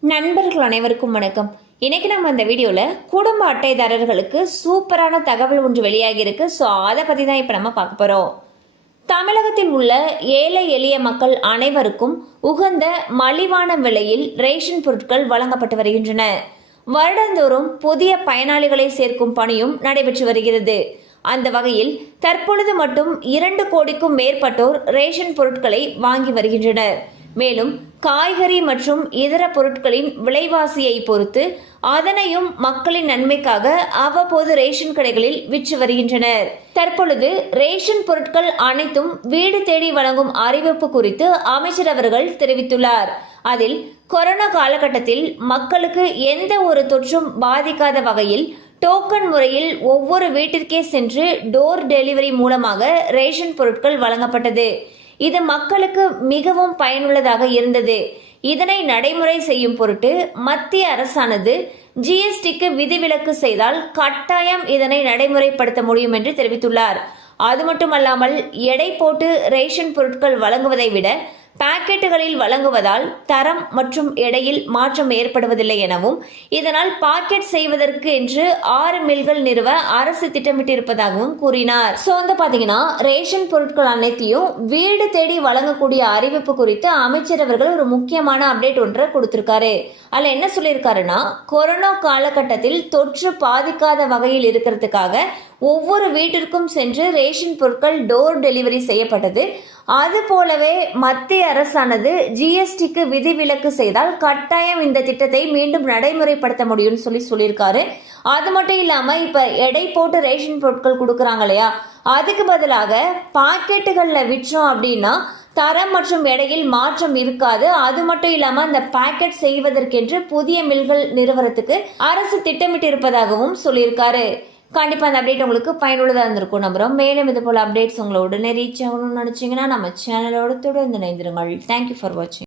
நண்பர்கள் அனைவருக்கும் வணக்கம். இன்னைக்கு நம்ம இந்த வீடியோவில் குடும்ப அட்டைதாரர்களுக்கு சூப்பரான தகவல் ஒன்று வெளியாகி இருக்கு. ஸோ அதை பற்றி தான் இப்போ நம்ம பார்க்க போகிறோம். தமிழகத்தில் உள்ள ஏழை எளிய மக்கள் அனைவருக்கும் உகந்த மலிவான விலையில் ரேஷன் பொருட்கள் வழங்கப்பட்டு வருகின்றன. வருடந்தோறும் புதிய பயனாளிகளை சேர்க்கும் பணியும் நடைபெற்று வருகிறது. அந்த வகையில் தற்பொழுது மட்டும் 2 கோடிக்கும் மேற்பட்டோர் ரேஷன் பொருட்களை வாங்கி வருகின்றனர். மேலும் காய்கறி மற்றும் இதர பொருட்களின் விலைவாசியை பொறுத்து அதனையும் மக்களின் நன்மைக்காக அவ்வப்போது ரேஷன் கடைகளில் விற்று வருகின்றனர். தற்பொழுது ரேஷன் பொருட்கள் அனைத்தும் வீடு தேடி வழங்கும் அறிவிப்பு குறித்து அமைச்சர் அவர்கள் தெரிவித்துள்ளார். அதில் கொரோனா காலகட்டத்தில் மக்களுக்கு எந்த ஒரு தொற்றும் பாதிக்காத வகையில் டோக்கன் முறையில் ஒவ்வொரு வீட்டிற்கே சென்று டோர் டெலிவரி மூலமாக ரேஷன் பொருட்கள் வழங்கப்பட்டது. இது மக்களுக்கு மிகவும் பயனுள்ளதாக இருந்தது. இதனை நடைமுறை செய்யும் பொருட்டு மத்திய அரசானது ஜிஎஸ்டிக்கு விதிவிலக்கு செய்தால் கட்டாயம் இதனை நடைமுறைப்படுத்த முடியும் என்று தெரிவித்துள்ளார். அது மட்டுமல்லாமல் எடை போட்டு ரேஷன் பொருட்கள் வழங்குவதை விட பாக்கெட்டுகளில் வழங்குவதால் தரம் மற்றும் எடையில் மாற்றம் ஏற்படுவதில்லை எனவும் இதனால் பாக்கெட் செய்வதற்கு என்று 6 மில்கள் நிறுவ அரசு திட்டமிட்டிருப்பதாகவும் கூறினார். ஸோ வந்து பாத்தீங்கன்னா ரேஷன் பொருட்கள் அனைத்தையும் வீடு தேடி வழங்கக்கூடிய அறிவிப்பு குறித்து அமைச்சர் அவர்கள் ஒரு முக்கியமான அப்டேட் ஒன்றை கொடுத்திருக்காரு. அதில் என்ன சொல்லியிருக்காருன்னா, கொரோனா காலகட்டத்தில் தொற்று பாதிக்காத வகையில் இருக்கிறதுக்காக ஒவ்வொரு வீட்டிற்கும் சென்று ரேஷன் பொருட்கள் டோர் டெலிவரி செய்யப்பட்டது. அது போலவே மத்திய அரசானது ஜிஎஸ்டிக்கு விதிவிலக்கு செய்தால் கட்டாயம் இந்த திட்டத்தை மீண்டும் நடைமுறைப்படுத்த முடியும்னு சொல்லியிருக்காரு. அது மட்டும் இல்லாம இப்ப எடை போட்டு ரேஷன் பொருட்கள் கொடுக்குறாங்க இல்லையா, அதுக்கு பதிலாக பாக்கெட்டுகள்ல விற்றோம் அப்படின்னா தரம் மற்றும் எடையில் மாற்றம் இருக்காது. அது மட்டும் இல்லாம அந்த பாக்கெட் செய்வதற்கென்று புதிய மில்கள் நிறுவனத்துக்கு அரசு திட்டமிட்டு இருப்பதாகவும் சொல்லியிருக்காரு. கண்டிப்பா அந்த அப்டேட் உங்களுக்கு பயனுள்ளதாக இருந்திருக்கும் நம்புறோம். மேலும் இது போல அப்டேட்ஸ் உங்களை உடனே ரீச் ஆகணும்னு நினைச்சீங்கன்னா நம்ம சேனலோட தொடர்ந்து இணைந்திருங்கள். தேங்க்யூ ஃபார் வாட்சிங்.